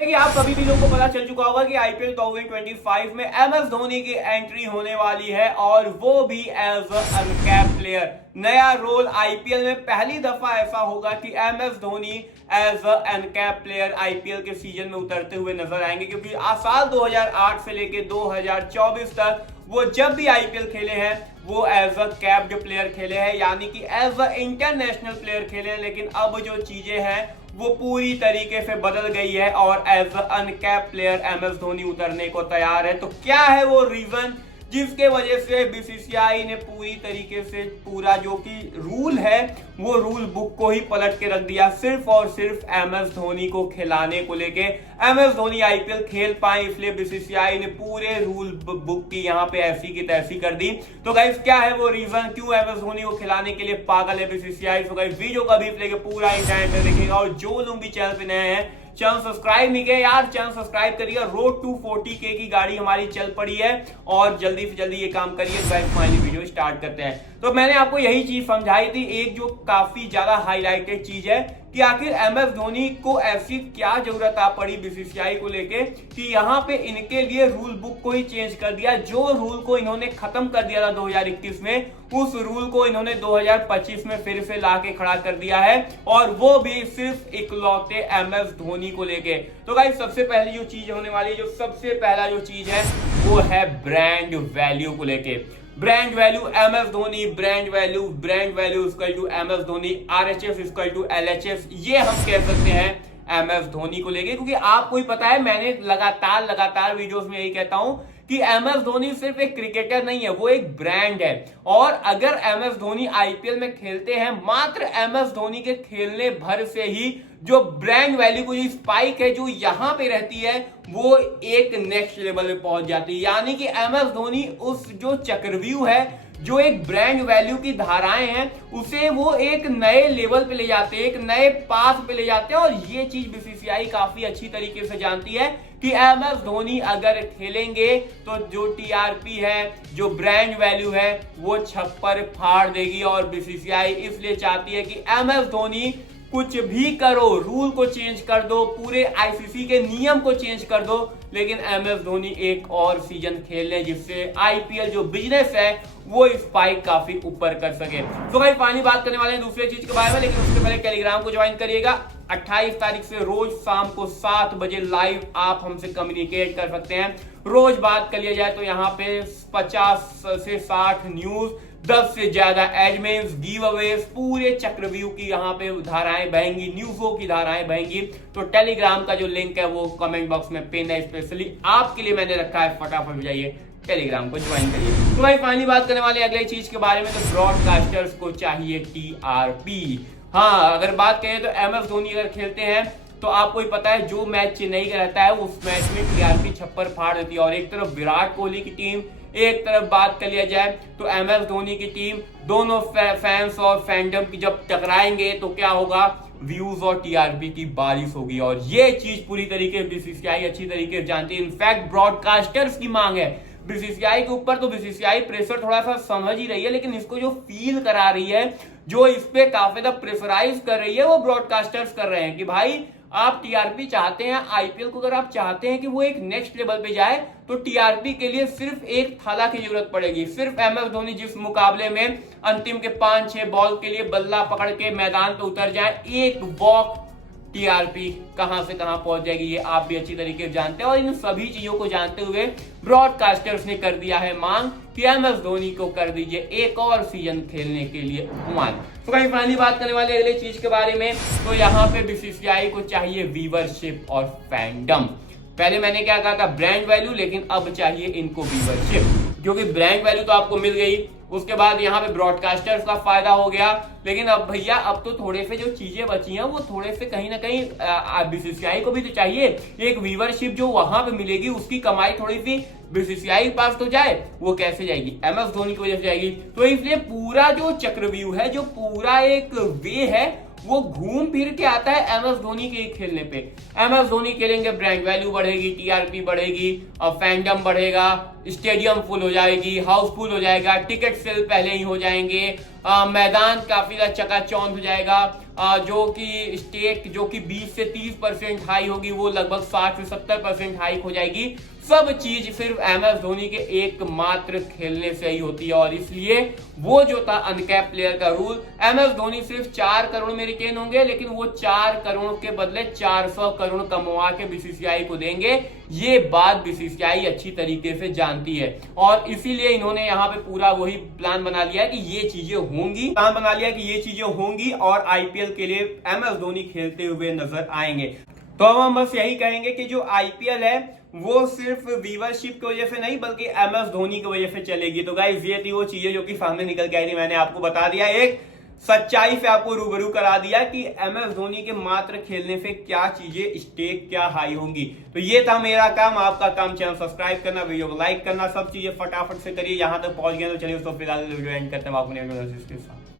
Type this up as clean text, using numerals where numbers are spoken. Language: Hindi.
कि आप सभी भी लोगों को पता चल चुका होगा कि आईपीएल 2025 में एम एस धोनी की एंट्री होने वाली है और वो भी एज अनकैप्ड प्लेयर। नया रोल आईपीएल में पहली दफा ऐसा होगा कि M S Dhoni as uncapped player IPL के सीजन में उतरते हुए नजर आएंगे, क्योंकि साल 2008 से लेके 2024 तक वो जब भी आईपीएल खेले हैं वो एज अ कैप्ड प्लेयर खेले हैं, यानी कि एज अ इंटरनेशनल प्लेयर खेले हैं। लेकिन अब जो चीजें हैं वो पूरी तरीके से बदल गई है और as a uncapped player M S Dhoni उतरने को तैयार है। तो क्या है वो रीजन जिसके वजह से बीसीसीआई ने पूरी तरीके से पूरा जो कि रूल है वो रूल बुक को ही पलट के रख दिया, सिर्फ और सिर्फ एम एस धोनी को खिलाने को लेके। एम एस धोनी आईपीएल खेल पाए इसलिए बीसीसीआई ने पूरे रूल बुक की यहाँ पे ऐसी की तैसी कर दी। तो गाइस क्या है वो रीजन, क्यों एम एस धोनी को खिलाने के लिए पागल है बीसीसीआई? तो गाइस वीडियो का भी लेके पूरा इंटरनेट देखेगा, और जो लोग भी चैनल पे नए हैं, चैनल सब्सक्राइब नहीं किया यार, चैनल सब्सक्राइब करिएगा। रोड टू 40K की गाड़ी हमारी चल पड़ी है और जल्दी से जल्दी ये काम करिए। गाइस फाइनली वीडियो स्टार्ट करते हैं। तो मैंने आपको यही चीज समझाई थी, एक जो काफी ज्यादा हाईलाइटेड चीज है कि आखिर एम एस धोनी को ऐसी क्या जरूरत आ पड़ी बीसीसीआई को लेके कि यहाँ पे इनके लिए रूल बुक को ही चेंज कर दिया। जो रूल को इन्होंने खत्म कर दिया था 2021 में, उस रूल को इन्होंने 2025 में फिर से ला के खड़ा कर दिया है, और वो भी सिर्फ इकलौते एम एस धोनी को लेके। तो गाइस सबसे पहली जो चीज होने वाली है, जो सबसे पहला जो चीज है वो है ब्रांड वैल्यू को लेके। Brand value M S Dhoni, brand value equal to M S Dhoni, RHS equal to LHS, ये हम कह सकते हैं एम एस धोनी को लेके। क्योंकि आपको ही पता है, मैंने लगातार वीडियोस में यही कहता हूं कि एम एस धोनी सिर्फ एक क्रिकेटर नहीं है, वो एक ब्रांड है। और अगर एम एस धोनी आईपीएल में खेलते हैं, मात्र एम एस धोनी के खेलने भर से ही जो ब्रांड वैल्यू को जो स्पाइक है जो यहां पे रहती है वो एक नेक्स्ट लेवल पे पहुंच जाती है। यानी कि एम एस धोनी उस जो चक्रव्यूह है, जो एक ब्रांड वैल्यू की धाराएं हैं, उसे वो एक नए लेवल पे ले जाते हैं, एक नए पाथ पे ले जाते हैं। और ये चीज बीसीसीआई काफी अच्छी तरीके से जानती है कि एम एस धोनी अगर खेलेंगे तो जो टीआरपी है, जो ब्रांड वैल्यू है, वो छप्पर फाड़ देगी। और बीसीसीआई इसलिए चाहती है कि एम एस धोनी कुछ भी करो, रूल को चेंज कर दो, पूरे आईसीसी के नियम को चेंज कर दो, लेकिन एम एस धोनी एक और सीजन खेल ले जिससे आईपीएल जो बिजनेस है वो स्पाइक काफी ऊपर कर सके। तो भाई फाइनली बात करने वाले हैं दूसरी चीज के बारे में, लेकिन उससे पहले टेलीग्राम को ज्वाइन करिएगा। 28 तारीख से रोज शाम को 7 बजे लाइव आप हमसे कम्युनिकेट कर सकते हैं। रोज बात कर लिया जाए तो यहाँ पे 50 से 60 न्यूज, 10 से ज्यादा एडमेंस, गिव अवेज, पूरे चक्रव्यूह की यहाँ पे धाराएं बहेंगी, न्यूज़ों की धाराएं बहेंगी। तो टेलीग्राम का जो लिंक है वो कमेंट बॉक्स में पिन है, स्पेशली आपके लिए मैंने रखा है, फटाफट जाइए टेलीग्राम को ज्वाइन करिए। तो भाई फाइनली बात करने वाले अगले चीज के बारे में, तो ब्रॉडकास्टर्स को चाहिए टीआरपी। हाँ, अगर बात करें तो एम एस धोनी अगर खेलते हैं तो आपको ही पता है जो मैच चेन्नई का रहता है उस मैच में टीआरपी छप्पर फाड़ देती है। और एक तरफ विराट कोहली की टीम, एक तरफ बात कर लिया जाए तो एम एस धोनी की टीम, दोनों फैंस और फैंडम की जब टकराएंगे तो क्या होगा, व्यूज और टीआरपी की बारिश होगी। और ये चीज पूरी तरीके बीसीसीआई अच्छी तरीके से जानती है। इनफैक्ट ब्रॉडकास्टर्स की मांग है बीसीसीआई के ऊपर, तो बीसीसीआई प्रेशर थोड़ा सा समझ ही रही है, लेकिन इसको जो फील करा रही है, जो इस पे काफी ज्यादा प्रेशराइज कर रही है, वो ब्रॉडकास्टर्स कर रहे हैं कि भाई आप टीआरपी चाहते हैं, आईपीएल को अगर आप चाहते हैं कि वो एक नेक्स्ट लेवल पे जाए, तो टीआरपी के लिए सिर्फ एक थाला की जरूरत पड़ेगी। सिर्फ एम एस धोनी जिस मुकाबले में अंतिम के 5-6 बॉल के लिए बल्ला पकड़ के मैदान पे उतर जाए, एक वॉक टीआरपी कहां से कहां पहुंच जाएगी, ये आप भी अच्छी तरीके से जानते हैं। और इन सभी चीजों को जानते हुए ब्रॉडकास्टर्स ने कर दिया है मांग कि एम एस धोनी को कर दीजिए एक और सीजन खेलने के लिए मांग। तो कहीं फाइनली बात करने वाले अगले चीज के बारे में, तो यहाँ पे बीसीसीआई को चाहिए व्यूअरशिप और फैंडम। पहले मैंने क्या कहा था, ब्रांड वैल्यू, लेकिन अब चाहिए इनको व्यूअरशिप, क्योंकि ब्रांड वैल्यू तो आपको मिल गई, उसके बाद यहाँ पे ब्रॉडकास्टर्स का फायदा हो गया। लेकिन अब भैया अब तो थोड़े से जो चीजें बची हैं वो थोड़े से कहीं ना कहीं बीसीसीआई को भी तो चाहिए। एक व्यूअरशिप जो वहां पे मिलेगी उसकी कमाई थोड़ी सी बीसीसीआई के पास तो जाए, वो कैसे जाएगी, एम एस धोनी की वजह से जाएगी। तो इसलिए पूरा जो चक्रव्यूह है, जो पूरा एक वे है, वो घूम फिर के आता है एम एस धोनी के खेलने पे। एम एस धोनी खेलेंगे, ब्रांड वैल्यू बढ़ेगी, टीआरपी बढ़ेगी, और फैंडम बढ़ेगा, स्टेडियम फुल हो जाएगी, हाउसफुल हो जाएगा, टिकट सेल पहले ही हो जाएंगे, मैदान काफी ज्यादा चकाचौंध हो जाएगा। जो कि स्टेक जो कि 20 से 30% हाई होगी वो लगभग 60 से 70% हाइक हो जाएगी। सब चीज सिर्फ MS धोनी के एकमात्र खेलने से ही होती है और इसलिए वो जो था अनकैप प्लेयर का रूल, MS धोनी सिर्फ 4 करोड़ में रिटेन होंगे, लेकिन वो 4 करोड़ के बदले 400 करोड़ कमवा के BCCI को देंगे। ये बात BCCI अच्छी तरीके से जानती है और इसीलिए इन्होंने यहाँ पे पूरा वही प्लान बना लिया है कि ये चीजें होंगी, प्लान बना लिया कि ये चीजें होंगी और IPL के लिए MS धोनी खेलते हुए नजर आएंगे। तो अब हम बस यही कहेंगे कि जो IPL है वो सिर्फ व्यूअरशिप की वजह से नहीं बल्कि MS धोनी की वजह से चलेगी। तो गाइस ये थी वो चीजें जो कि सामने निकल के आई थी, मैंने आपको बता दिया, एक सच्चाई से आपको रूबरू करा दिया कि MS धोनी के मात्र खेलने से क्या चीजें स्टेक क्या हाई होंगी। तो ये था मेरा काम, आपका काम चैनल सब्सक्राइब करना, वीडियो को लाइक करना, सब चीजें फटाफट से करिए। यहां तक पहुंच गए तो चलिए उसको फिलहाल वीडियो एंड करते हैं।